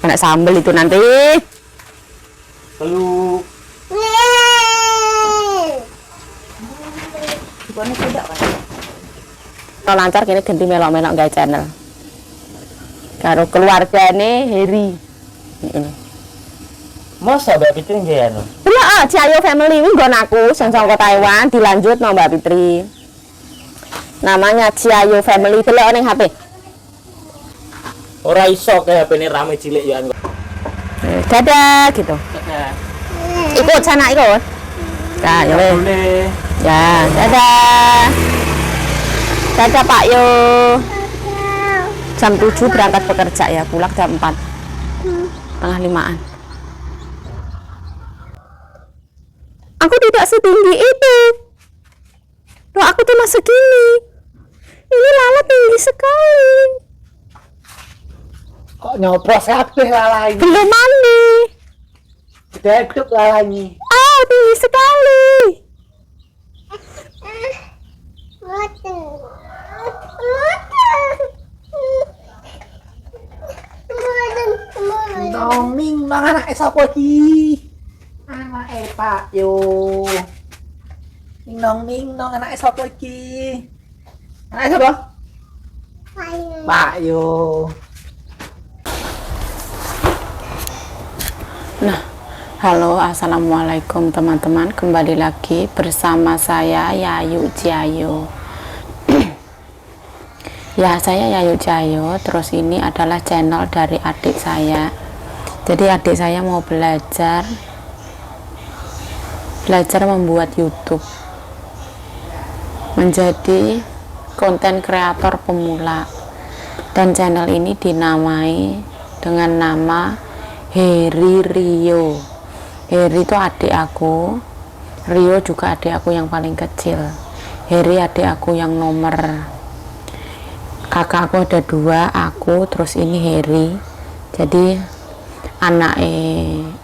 Kena sambel itu nanti. Peluk. Kalau lancar kini ganti melok-melok gawe channel. Karo keluargane Heri. Masa Mbak Fitri nggih anu? Iya, Ciayo Family ini nggon aku sing saka Taiwan dilanjut no Mbak Fitri. Namanya Ciayo Family, delok ning HP. Ora iso kayak HP ini rame cilik ya anu. Dadah gitu. Ikut sana ikut. Nah, ya weh. Boleh. Ya, dadah. Dadah Pak Yo. Jam 7 berangkat bekerja ya, pulang jam 4. Tengah 5-an. Aku tidak setinggi itu. Loh, aku cuma segini. Ini Lala tinggi sekali. Kok nyopros kabeh lalai. Belum mandi. Deduk lalai. Oh, tinggi sekali. Noming mang anak sapa iki? Anake Pak Yo. Ning nong anake sapa iki? Anake sapa? Pak Yo. Nah, halo, assalamualaikum teman-teman. Kembali lagi bersama saya Yayu Ciayo. Ya, saya Yayu Ciayo. Terus ini adalah channel dari adik saya. Jadi adik saya mau belajar membuat YouTube, menjadi konten kreator pemula, dan channel ini dinamai dengan nama Heri Rio. Heri itu adik aku, Rio juga adik aku yang paling kecil. Heri adik aku yang nomor, kakak aku ada 2, aku terus ini Heri. Jadi anak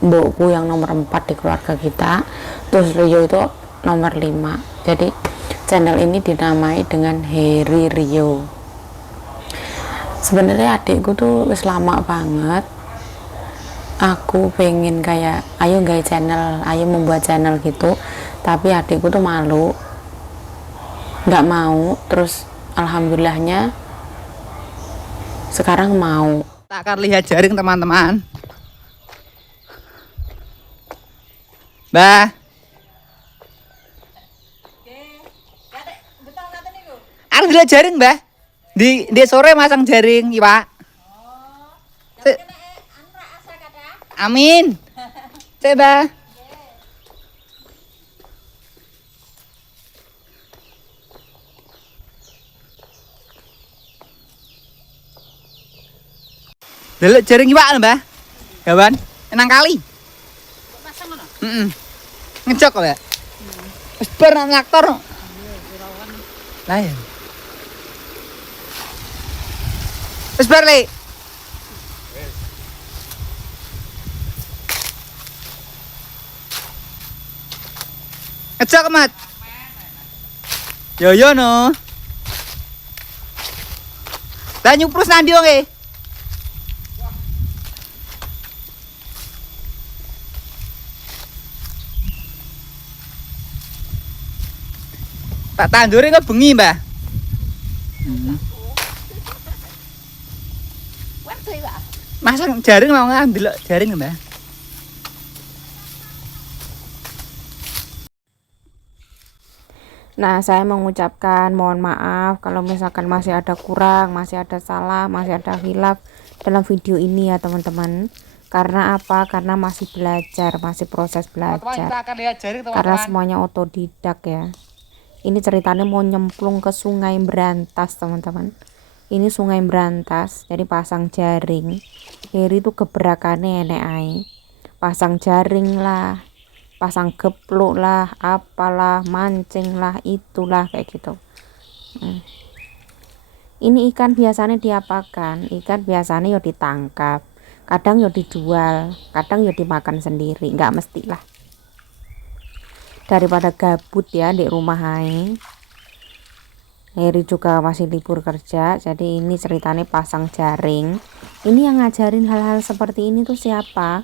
mbokku yang nomor 4 di keluarga kita, terus Rio itu nomor 5. Jadi channel ini dinamai dengan Heri Rio. Sebenarnya adikku tuh wis lama banget aku pengen kayak ayo guys channel, ayo membuat channel gitu, tapi adikku tuh malu, nggak mau. Terus alhamdulillahnya sekarang mau. Tak akan lihat jaring teman-teman. Mbah. Arep lihat jaring, Mbah. Di sore masang jaring, iya, Pak. Amin. Coba. Delok jaring iwak, Mbah. Gawan, enang kali. Pasang ngono? Heeh. Ngejok kok, ya. Wis bar nang aktor. Lah ya. Wis bar, Le. Ngejok, Mat. Yo yo no. Lah nyuprus nandi wong e. Tak tandure kok bengi, Mbah. Masang jaring mau ndelok jaring, Mbah. Nah, saya mengucapkan mohon maaf kalau misalkan masih ada kurang, masih ada salah, masih ada khilaf dalam video ini ya teman-teman. Karena apa? Karena masih belajar, masih proses belajar. Karena semuanya otodidak ya. Ini ceritanya mau nyemplung ke Sungai Brantas teman-teman. Ini Sungai Brantas, jadi pasang jaring. Heri itu gebrakannya enek ae. Pasang jaring lah, pasang gepluk lah, apalah, mancing lah, itulah kayak gitu. Ini ikan biasanya diapakan? Ikan biasanya ya ditangkap, kadang ya dijual, kadang ya dimakan sendiri, nggak mesti lah. Daripada gabut ya di rumah ae. Heri juga masih libur kerja, jadi ini ceritanya pasang jaring. Ini yang ngajarin hal-hal seperti ini tuh siapa?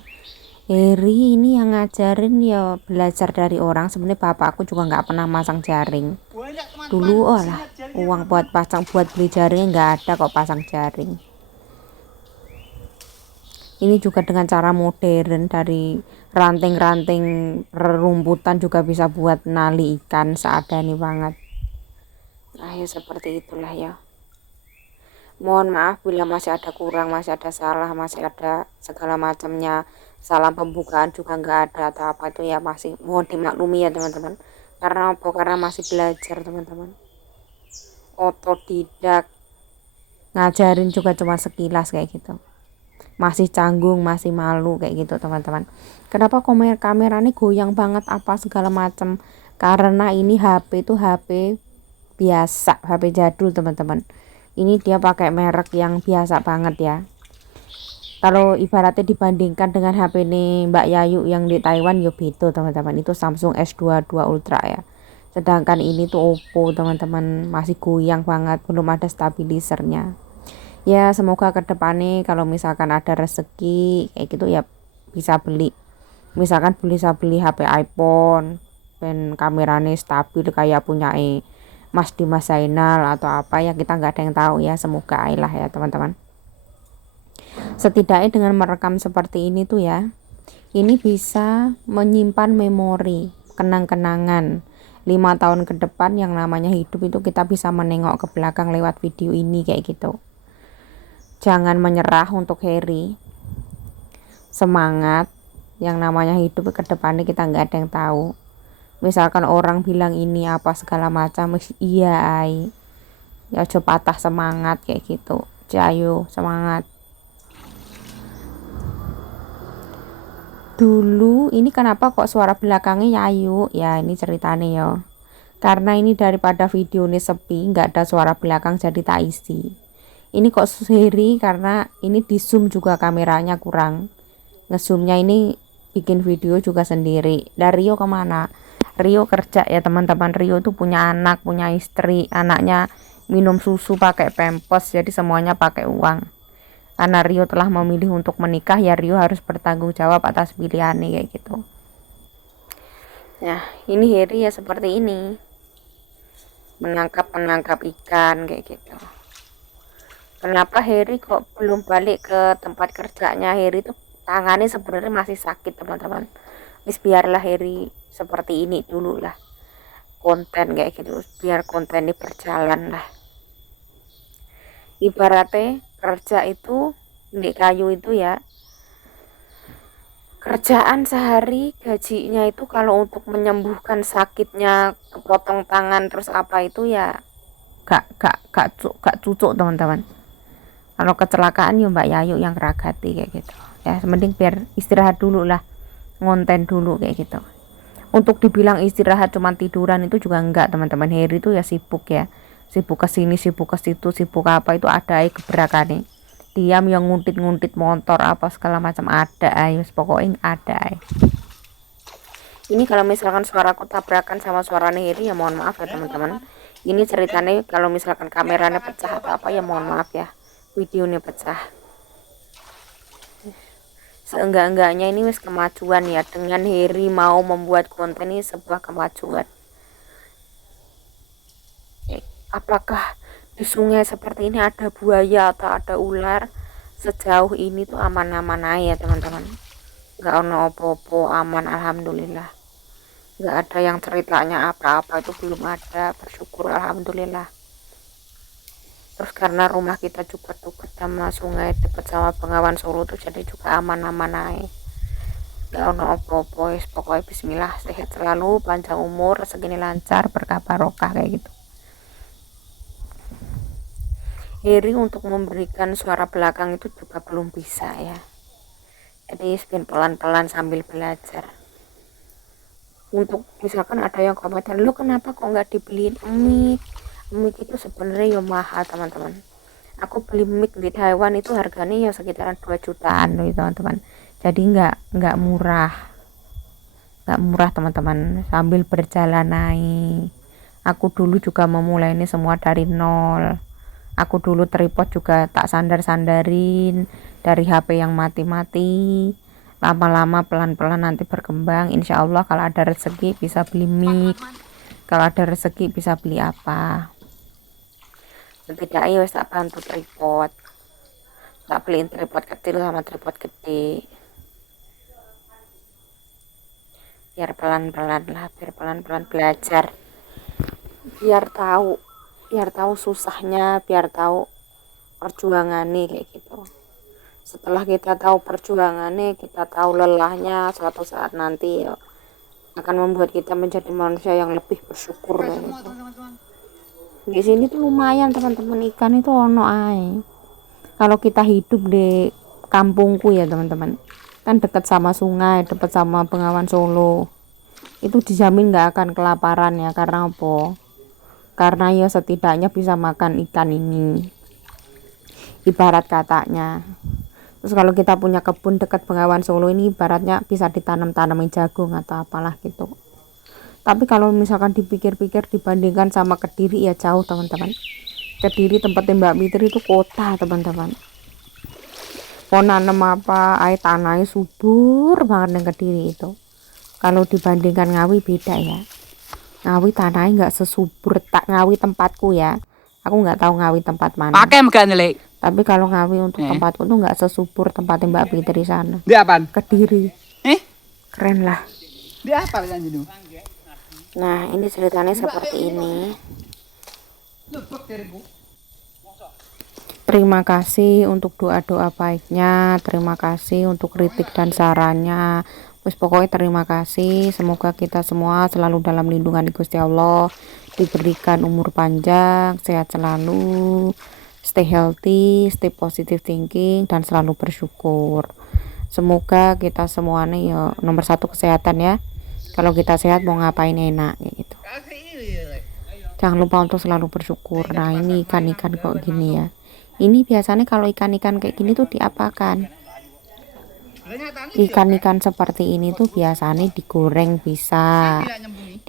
Heri ini yang ngajarin, ya belajar dari orang. Sebenarnya bapakku juga nggak pernah masang jaring dulu. Oh lah, uang buat beli jaringnya nggak ada kok pasang jaring. Ini juga dengan cara modern, dari ranting-ranting rerumputan juga bisa buat nali ikan seadanya banget. Nah ya seperti itulah ya. Mohon maaf bila masih ada kurang, masih ada salah, masih ada segala macamnya. Salah pembukaan juga nggak ada atau apa itu ya, masih mohon dimaklumi ya teman-teman. Karena apa? Karena masih belajar teman-teman. Otodidak, ngajarin juga cuma sekilas kayak gitu. Masih canggung, masih malu kayak gitu teman-teman. Kenapa kamera ini goyang banget apa segala macam? Karena ini HP itu HP biasa, HP jadul teman-teman. Ini dia pakai merek yang biasa banget ya. Kalau ibaratnya dibandingkan dengan HP ini Mbak Yayu yang di Taiwan, ya beda teman-teman. Itu Samsung S22 Ultra ya. Sedangkan ini tuh Oppo teman-teman, masih goyang banget, belum ada stabilizernya. Ya semoga kedepannya kalau misalkan ada rezeki kayak gitu ya bisa beli, misalkan bisa beli HP iPhone dan kameranya stabil kayak punya Mas Dimas Zainal atau apa ya, kita nggak ada yang tahu ya. Semoga lah ya teman-teman. Setidaknya dengan merekam seperti ini tuh ya, ini bisa menyimpan memori, kenang-kenangan 5 tahun ke depan. Yang namanya hidup itu kita bisa menengok ke belakang lewat video ini kayak gitu. Jangan menyerah untuk Heri, semangat. Yang namanya hidup ke depannya kita nggak ada yang tahu. Misalkan orang bilang ini apa segala macam, iya ay, ya coba patah semangat kayak gitu. Jayo semangat. Dulu ini kenapa kok suara belakangnya Yayu ya, ini ceritanya ya, karena ini daripada video ini sepi nggak ada suara belakang jadi tak isi. Ini kok seri karena ini di zoom juga kameranya kurang, ngezoomnya ini bikin video juga sendiri. Dari Rio kemana? Rio kerja ya teman-teman. Rio tuh punya anak, punya istri, anaknya minum susu pakai pampers, jadi semuanya pakai uang. Karena Rio telah memilih untuk menikah, ya Rio harus bertanggung jawab atas pilihannya kayak gitu. Nah ini Heri ya seperti ini, menangkap ikan kayak gitu. Kenapa Heri kok belum balik ke tempat kerjanya? Heri tuh tangannya sebenarnya masih sakit teman-teman. Wis biarlah Heri seperti ini dulu lah, konten kayak gitu, biar konten ini berjalan lah. Ibaratnya kerja itu di kayu itu ya, kerjaan sehari gajinya itu kalau untuk menyembuhkan sakitnya, kepotong tangan terus apa itu ya gak cucuk teman-teman. Kalau kecelakaan ya Mbak Yayu yang ragati kayak gitu ya. Mending biar istirahat dulu lah, ngonten dulu kayak gitu. Untuk dibilang istirahat cuman tiduran itu juga enggak teman-teman. Heri itu ya sibuk ya, sibuk kesini, sibuk ke situ, sibuk apa itu ada gebrakan nih. Diam yang nguntit motor apa segala macam ada ayo, pokoknya ada. Ini kalau misalkan suaraku tabrakan sama suara Heri ya mohon maaf ya teman-teman. Ini ceritanya kalau misalkan kameranya pecah atau apa ya mohon maaf ya, videonya pecah. Seenggak-enggaknya ini wis kemajuan ya, dengan Heri mau membuat konten ini sebuah kemajuan. Apakah di sungai seperti ini ada buaya atau ada ular? Sejauh ini tuh aman-aman aja teman-teman, nggak ono opo-opo, aman alhamdulillah. Nggak ada yang ceritanya apa-apa, itu belum ada, bersyukur alhamdulillah. Terus karena rumah kita juga dekat sama sungai, dekat sama Bengawan Solo tuh, jadi juga aman-aman aja, nggak ono opo-opo. Pokoknya bismillah, sehat selalu, panjang umur, rezeki lancar, berkah barokah kayak gitu. Heri untuk memberikan suara belakang itu juga belum bisa ya, jadi pelan-pelan sambil belajar. Untuk misalkan ada yang komentar, lu kenapa kok nggak dibeliin mic? Mic itu sebenarnya ya mahal teman-teman. Aku beli mic di Taiwan itu harganya ya sekitaran 2 jutaan loh teman-teman. Jadi nggak murah teman-teman. Sambil berjalan naik Aku dulu juga memulai ini semua dari nol. Aku dulu tripod juga tak sandar-sandarin dari HP yang mati-mati. Lama-lama pelan-pelan nanti berkembang. Insya Allah kalau ada rezeki bisa beli mic, kalau ada rezeki bisa beli apa. Setidaknya wis tak bantu tripod, tak beliin tripod kecil sama tripod gede. Biar pelan-pelan lah, biar pelan-pelan belajar, biar tahu susahnya, biar tahu perjuangannya kayak gitu. Setelah kita tahu perjuangannya, kita tahu lelahnya, suatu saat nanti ya akan membuat kita menjadi manusia yang lebih bersyukur kayak gitu. Di sini tuh lumayan teman-teman, ikan itu ono ae. Kalau kita hidup di kampungku ya teman-teman, kan dekat sama sungai, dekat sama Bengawan Solo, itu dijamin nggak akan kelaparan ya. Karena apa? Karena ya setidaknya bisa makan ikan ini, ibarat katanya. Terus kalau kita punya kebun dekat Bengawan Solo ini, ibaratnya bisa ditanam-tanamin jagung atau apalah gitu. Tapi kalau misalkan dipikir-pikir dibandingkan sama Kediri ya jauh teman-teman. Kediri tempatnya Mbak Fitri itu kota teman-teman. Mau nanam apa, air tanahnya subur banget yang Kediri itu. Kalau dibandingkan Ngawi beda ya. Ngawi tanahnya nggak sesubur tak Ngawi tempatku ya. Aku nggak tahu Ngawi tempat mana. Pakai megan lek. Tapi kalau Ngawi untuk tempatku tuh nggak sesubur tempatnya Mbak Fitri sana. Dia apaan? Kediri. Keren lah. Dia apa kan dulu? Nah ini ceritanya seperti ini. Terima kasih untuk doa-doa baiknya, terima kasih untuk kritik dan sarannya. Wis pokoknya terima kasih. Semoga kita semua selalu dalam lindungan Gusti Allah, diberikan umur panjang, sehat selalu, stay healthy, stay positive thinking, dan selalu bersyukur. Semoga kita semuanya ya nomor satu kesehatan ya. Kalau kita sehat mau ngapain enak gitu. Jangan lupa untuk selalu bersyukur. Nah ini ikan-ikan kok gini ya. Ini biasanya kalau ikan-ikan kayak gini tuh diapakan? Ikan-ikan seperti ini tuh biasanya digoreng bisa,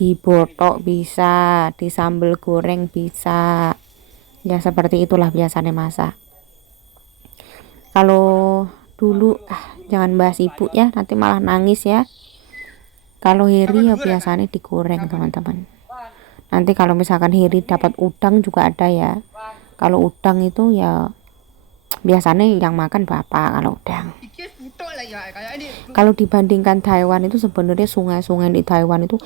dibotok bisa, disambel goreng bisa. Ya seperti itulah biasanya masak. Kalau dulu jangan bahas ibu ya, nanti malah nangis ya. Kalau Heri ya biasanya digoreng teman-teman. Nanti kalau misalkan Heri dapat udang juga ada ya. Kalau udang itu ya biasanya yang makan bapak kalau udang. Kalau dibandingkan Taiwan itu sebenarnya sungai-sungai di Taiwan itu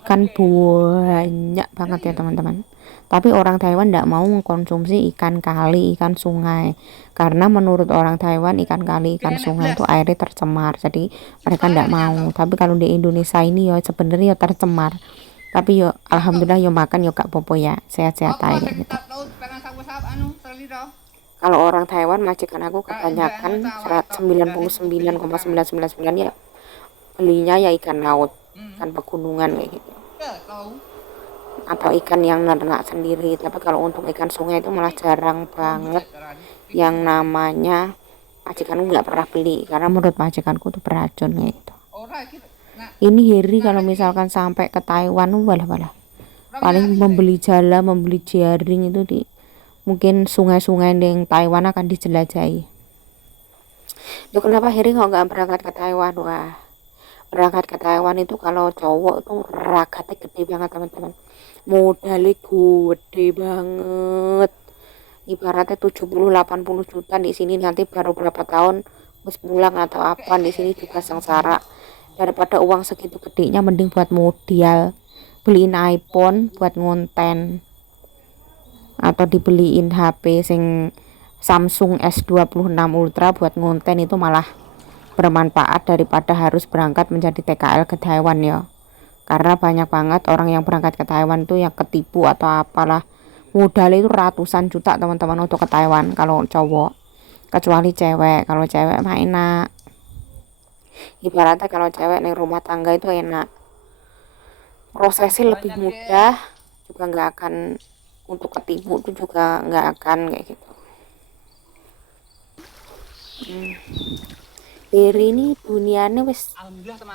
ikan banyak banget ya teman-teman. Tapi orang Taiwan tidak mau mengkonsumsi ikan kali, ikan sungai. Karena menurut orang Taiwan ikan kali, ikan sungai itu airnya tercemar. Jadi mereka tidak mau. Tapi kalau di Indonesia ini ya sebenarnya ya tercemar. Tapi yo alhamdulillah yo makan yo gak popo ya, sehat-sehat aja gitu. Kalau orang Taiwan majikan aku kebanyakan 99,999 ya belinya ya ikan laut, ikan pegunungan kayak gitu. Atau ikan yang ternak sendiri. Tapi kalau untuk ikan sungai itu malah jarang banget yang namanya majikanku nggak pernah beli karena menurut majikanku itu beracun gitu. Ini Heri kalau misalkan sampai ke Taiwan walah paling membeli jala, membeli jaring itu di mungkin sungai-sungai di Taiwan akan dijelajahi. Loh kenapa Heri kok nggak berangkat ke Taiwan? Wah, berangkat ke Taiwan itu kalau cowok itu ragatnya gede banget teman-teman. Modalnya gede banget. Ibaratnya 70-80 juta di sini nanti baru berapa tahun harus pulang atau apa, di sini juga sengsara. Daripada uang segitu gedenya mending buat modal, beliin iPhone buat ngonten atau dibeliin HP sing Samsung S26 Ultra buat ngonten, itu malah bermanfaat daripada harus berangkat menjadi TKL ke Taiwan ya. Karena banyak banget orang yang berangkat ke Taiwan itu yang ketipu atau apalah, modalnya itu ratusan juta teman-teman untuk ke Taiwan kalau cowok, kecuali cewek. Kalau cewek mah enak, ibaratnya kalau cewek nih rumah tangga itu enak, prosesnya lebih mudah, juga nggak akan untuk ketipu itu juga nggak akan kayak gitu. Dari ini dunianya wis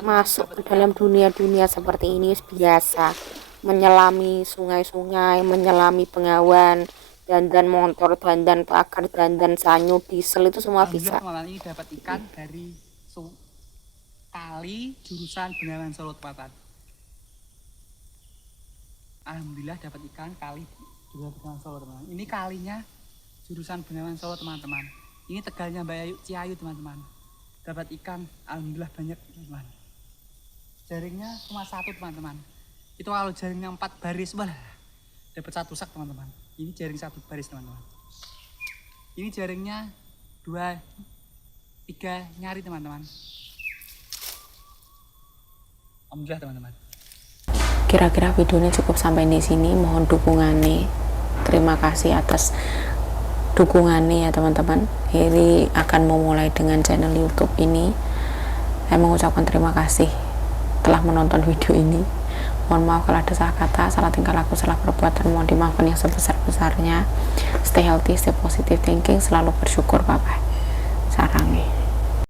masuk ke dalam dunia-dunia seperti ini wis biasa. menyelami sungai-sungai, menyelami bengawan, dandan motor, dandan pagar, dandan sanyo, diesel, itu semua bisa. Teman-teman, ini dapat ikan dari kali jurusan Bengawan Solo Tepatan. Alhamdulillah dapat ikan kali jurusan Bengawan Solo, teman-teman. Ini kalinya jurusan Bengawan Solo, teman-teman. Ini tegalnya Mbak Ayu Ciayu, teman-teman. Dapat ikan, alhamdulillah banyak, teman-teman. Jaringnya cuma 1, teman-teman. Itu kalau jaringnya 4 baris, wah, dapat 1 sak, teman-teman. Ini jaring 1 baris, teman-teman. Ini jaringnya 2, 3 nyari, teman-teman. Alhamdulillah, teman-teman. Kira-kira videonya cukup sampai di sini. Mohon dukungannya. Terima kasih atas dukungannya ya teman-teman. Ini akan memulai dengan channel YouTube ini. Saya mengucapkan terima kasih telah menonton video ini. Mohon maaf kalau ada salah kata, salah tingkah laku, salah perbuatan. Mohon dimaafkan yang sebesar-besarnya. Stay healthy, stay positive thinking, selalu bersyukur. Bye bye. Sarang.